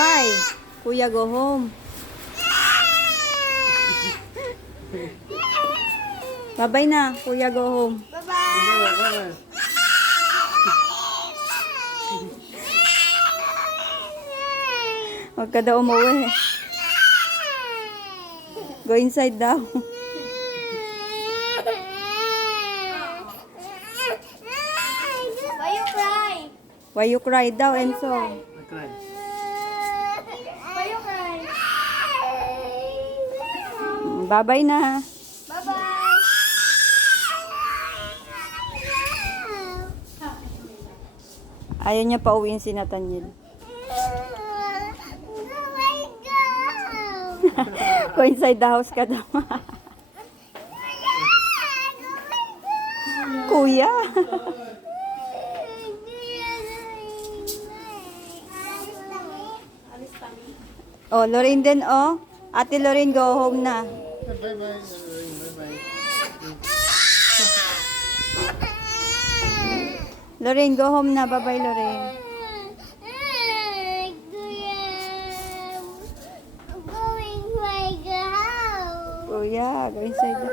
Why? Kuya, go home. Bye-bye na. Kuya, go home. Bye-bye. Huwag ka daw umuwi. Go inside daw. Why you cry? Why you cry daw, Enzo? I cry. Why you cry? Bye-bye na. Bye-bye. Ayaw niya pa uwiin si Nathaniel. Go inside the house ka daw. Kuya. Oh, Lorraine din, oh. Ate Lorraine, go home na. Bye-bye. Bye-bye. Lorraine, go home na. Bye-bye, Lorraine. Kuya, go inside the